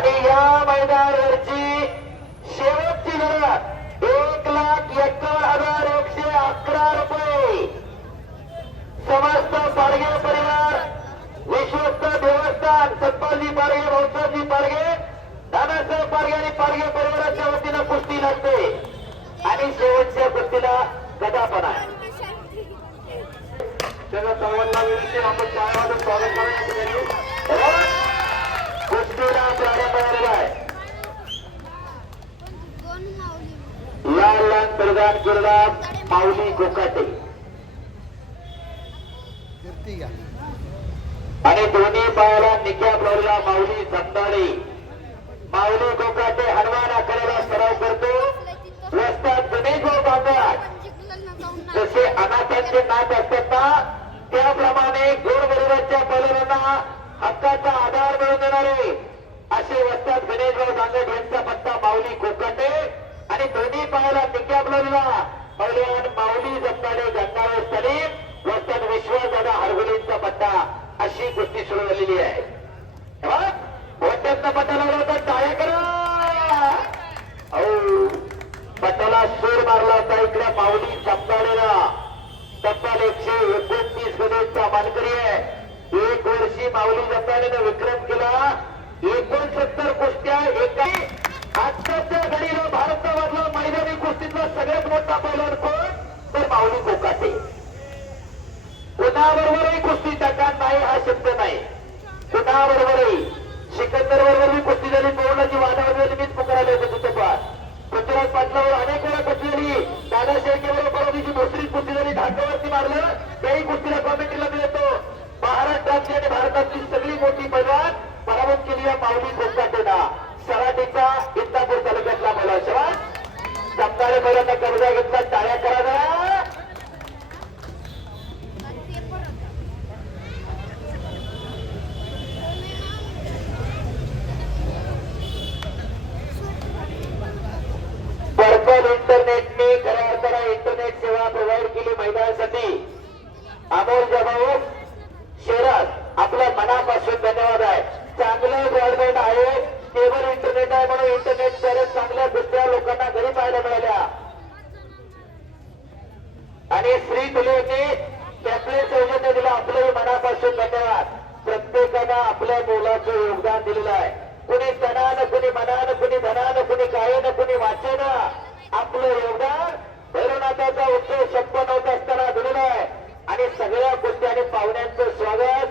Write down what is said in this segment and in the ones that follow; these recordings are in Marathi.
आणि या मैदानावरची शेवटची लढत 1,51,111 रुपये. समस्त पारगे परिवार, विश्वस्त देवस्थान, सत्पालजी पारगे, भाऊसाहेबजी पारगे, दादासाहेब पारगे आणि पारगे परिवाराच्या वतीनं कुस्ती लागते. आणि शेवटच्या कुस्तीला गदापण आहे. त्याला सर्वांना विनंती, आपण पायावादून स्वागत करूया. कुस्तीला प्रारंभ झालेला आहे. लाल लाल प्रदान करणार माऊली कोकाटे आणि दोन्ही पायाला निक्या ब्लॉरला माऊली जमदाडे. माऊली कोकाटे हनुमान आखाड्याला सराव करतो. रस्त्यात गणेश भाऊ बांधतात. जसे अनाथांचे नाच असतात ना, त्याप्रमाणे गोरगरिबांच्या बैलांना हक्काचा आधार मिळवून देणारे असे वस्तात गणेश भाऊ बांधत यांचा पत्ता माऊली कोकाटे आणि दोन्ही पायाला निक्या ब्लॉरला पहिलवान माऊली जमदाडे गंगावे सलीम वस्तात विश्वासदादा हरगुलेंचा पट्टा. अशी कुस्ती सुरू झालेली आहे. वस्ताचा पट्टा लागला तर टाळ्या करा. पट्टाला सूर मारला होता इकडे माऊली जमदाडेला. तब्बल 129 गुन्हेचा मानकरी आहे. 1 वर्षी माऊली जमदाडेनं विक्रम केला. 69 कुस्त्या एका. आजच्या घडीला भारतामधला मैदानी कुस्तीतला सगळ्यात मोठा पैलवान कोण, तर माऊली कोकाटे. कुणाबरोबरही कुस्ती टकार नाही हा शब्द नाही. कुणाबरोबरही सिकंदर बरोबरही कुस्ती झाली. पवनाची वादावर झाली. मीच पुकारायला होतो तिथे पास. पृथ्वीराज पाटलावर अनेक वेळा कुस्ती झाली. दादा शेळकेबरोबर परवाची दुसरी कुस्ती झाली. ढाकावरती मारलं. त्याही कुस्तीला कॉमेंट्रीला मिळतो. महाराष्ट्रातली आणि भारतातली सगळी मोठी पैलवान पराभूत केली या माऊली कोकाटेला. सराटीचा इंदापूर तालुक्यातला बोला शिवाय जमदाडे बैलांना कब्जा घेतला. टाळ्या करा जरा. पर्पल इंटरनेटने खऱ्या अर्थानं इंटरनेट सेवा प्रोव्हाइड केली मैदानासाठी. अमोल जभाऊ शेरात आपल्या मनापासून धन्यवाद आहे. चांगलं ब्रॉडबँड आहे, केबल इंटरनेट आहे म्हणून इंटरनेट द्वारे चांगल्या दुसऱ्या लोकांना घरी पाहायला मिळाल्या. आणि श्री तुलेने टॅबलेट सौजन्य दिलं. आपलंही मनापासून धन्यवाद. प्रत्येकानं आपल्या मोलाचं योगदान दिलेलं आहे. कुणी तनानं, कुणी मनानं, कुणी धनानं, कुणी गायनं, कुणी वाचेनं आपलं योगदान भैरवनाथाचा उत्सव 56 असताना दिलेलं आहे. आणि सगळ्या कुस्ती आणि पाहुण्यांचं स्वागत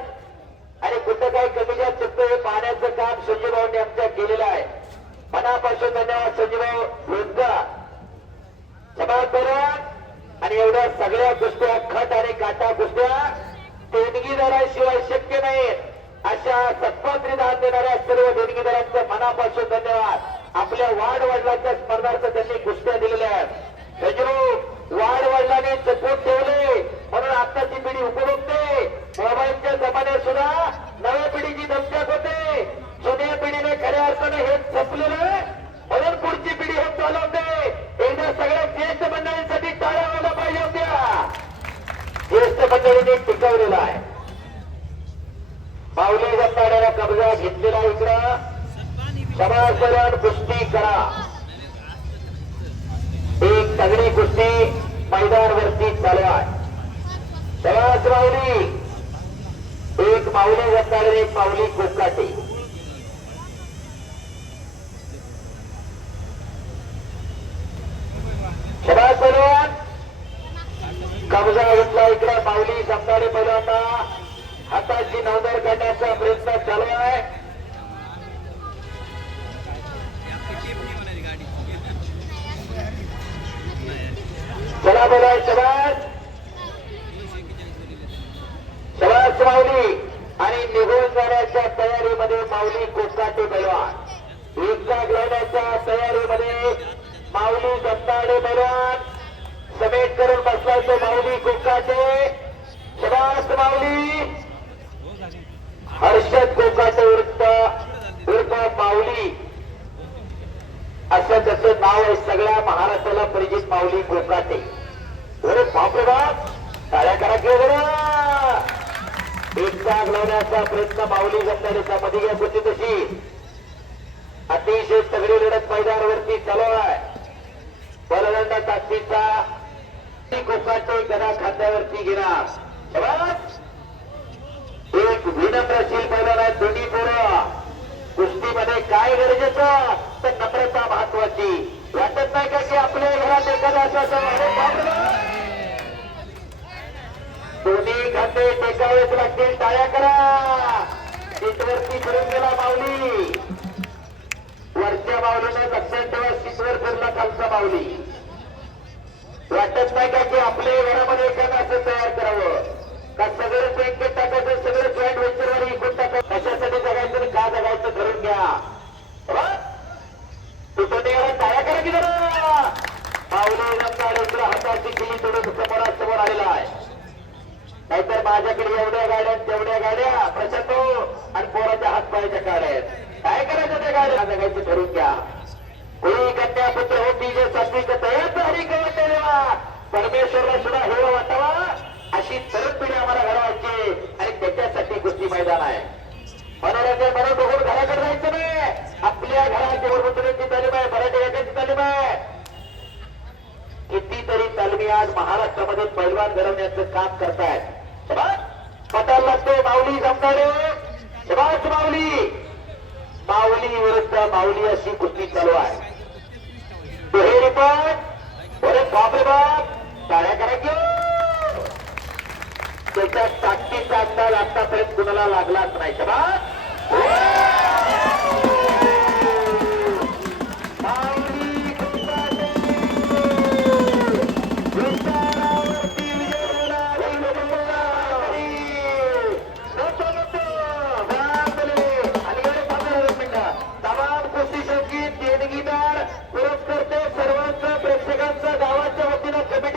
आणि कुठं काही कमी जास्त चुकतं हे पाहण्याचं काम संजीवभाऊंनी आमच्या केलेलं आहे. मनापासून धन्यवाद संजीवभाऊ लोणका समाजभरात. आणि एवढ्या सगळ्या कुस्त्या खट आणि काटा कुस्त्या देणगीदाराशिवाय शक्य नाहीत. अशा सत्पात्री दान देणाऱ्या सर्व देणगीदारांचं मनापासून धन्यवाद. आपल्या वाढ वडिलांच्या स्पर्धार्थ त्यांनी कुस्त्या दिलेल्या आहेत. वाढ वडिलांनी जपून ठेवले म्हणून आताची पिढी उपलब्धे. मोबाईलच्या जमान्यात सुद्धा नव्या पिढीची दमछाक होते. जुन्या पिढीने खऱ्या अर्थानं हे जपलेलं म्हणून पुढची पिढी हे चालवते. एकदा सगळ्या ज्येष्ठ मंडळींसाठी टाळ्या व्हायला पाहिजे होत्या. ज्येष्ठ मंडळींनी टिकवलेला आहे. माऊली जमदाडेला कब्जा घेतलेला इकडं समाजभरात कुस्ती करा. एक तगडी कुस्ती मैदानवरती चालू आहे. समाज माऊली एक माऊली जमदाडे, एक माऊली कोकाटे. समाज पैलवान कब्जा घेतला इकडे माऊली जमदाडे पैलवांना हाताची नवदर करण्याचा प्रयत्न चालू आहे. चला बोला शबाज शबाज माऊली. आणि निघून जाण्याच्या तयारीमध्ये माऊली कोकाटे पैलवान. एकदा घेण्याच्या तयारीमध्ये माऊली जमदाडे पैलवान समेट करून बसलाय तो माऊली कोकाटे. शबाज माऊली. हर्षद कोकाटे उर्फ माऊली असं त्याचं नाव आहे. सगळ्या महाराष्ट्राला परिचित माऊली कोकाटे. अरे बापरे बाप, टाळ्या करा की बरं. एकदा लावण्याचा प्रयत्न माऊली जमदाडेचा मध्ये घ्या कुस्ती तशी. अतिशय तगडी लढत मैदानावरती चालू आहे. बलदंड ताकदीचा कोकाटे गदा खांद्यावरती घेणार. एक विनम्रशील मैदान आहे. दोन्ही पोरं कुस्तीमध्ये काय गरजेचं तर नम्रता महत्वाची. वाटत नाही का की आपल्या घरात एखादा असा दोन्ही खाते टेकावेच लागतील. टाळ्या करा. सीटवरती फिरून गेला माऊली. वरच्या माऊलीने लक्षात ठेवा सीटवर फिरला खालचा माऊली. वाटत नाही का की आपल्या घरामध्ये एखादा असं तयार करावं का सगळं बँकेत टाकायचं सगळं जॉईंट व्हेंचरवर इकून टाकायचं. कशासाठी जगायचं का जगायचं ठरवून घ्या. तुझ्या टाळ्या करा की जरा. माऊली नंतर हाताची किली तोडून समोरासमोर आलेला आहे. नाहीतर माझ्याकडे एवढ्या गाड्या तेवढ्या गाड्या प्रचंड आणि पोराच्या हातपायाच्या गाड्या आहेत. काय करायचं त्या गाड्या जगायचं ठरवून घ्या. कोणी कन्या पुत्र हो बीजे सात्विक तयार झाली कळवा. परमेश्वरला सुद्धा हेवा वाटावा अशी तरुण पिढी आम्हाला घडवायची आणि त्याच्यासाठी कुस्ती मैदान आहे. मनोरंजन म्हणून बघून घराकडे जायचं नाही. आपल्या घरात निवडणुकीची तालीम आहे. मराठी एकाची तालीम आहे. कितीतरी तालमी आज महाराष्ट्रामध्ये पैलवान घडवण्याचं काम करतायत. पटायला लागतो माऊली जमणारे. शबाश माऊली. माऊली विरुद्ध माऊली अशी कुस्ती चालू आहे. दुहेरी पण अरे बापरे बाप. टाळ्या करा की. त्याच्या ताकदीचा अंदाज आतापर्यंत कुणाला लागलाच नाही. शबाश.